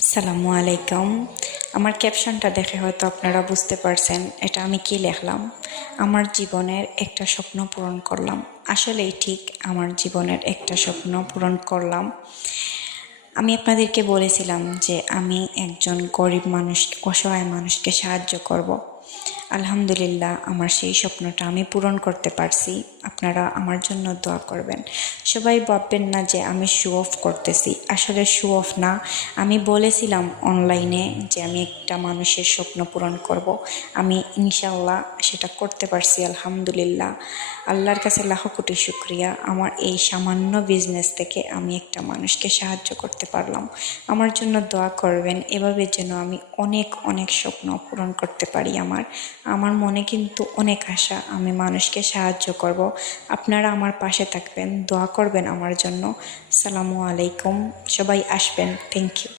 সালামু আলাইকুম। আমার ক্যাপশনটা দেখে হয়তো আপনারা বুঝতে পারছেন এটা আমি কি লিখলাম। আমার জীবনের একটা স্বপ্ন পূরণ করলাম। আসলেই ঠিক আমার জীবনের একটা স্বপ্ন পূরণ করলাম। আমি আপনাদেরকে বলেছিলাম যে আমি একজন গরিব মানুষ, অসহায় মানুষকে সাহায্য করব। আলহামদুলিল্লাহ আমার সেই স্বপ্নটা আমি পূরণ করতে পারছি। আপনারা আমার জন্য দোয়া করবেন। সবাই ভাববেন না যে আমি শো অফ করতেছি, আসলে শো অফ না। আমি বলেছিলাম অনলাইনে যে আমি একটা মানুষের স্বপ্ন পূরণ করব। আমি ইনশাআল্লাহ সেটা করতে পারছি আলহামদুলিল্লাহ। আল্লাহর কাছে লাখো কোটি শুকরিয়া। আমার এই সামান্য বিজনেস থেকে আমি একটা মানুষকে সাহায্য করতে পারলাম। আমার জন্য দোয়া করবেন, এভাবে যেন আমি অনেক অনেক স্বপ্ন পূরণ করতে পারি। আমার মনে কিন্তু অনেক আশা, আমি মানুষকে সাহায্য করব। আপনারা আমার পাশে থাকবেন, দোয়া করবেন আমার জন্য। আসসালামু আলাইকুম। সবাই আসবেন। Thank you.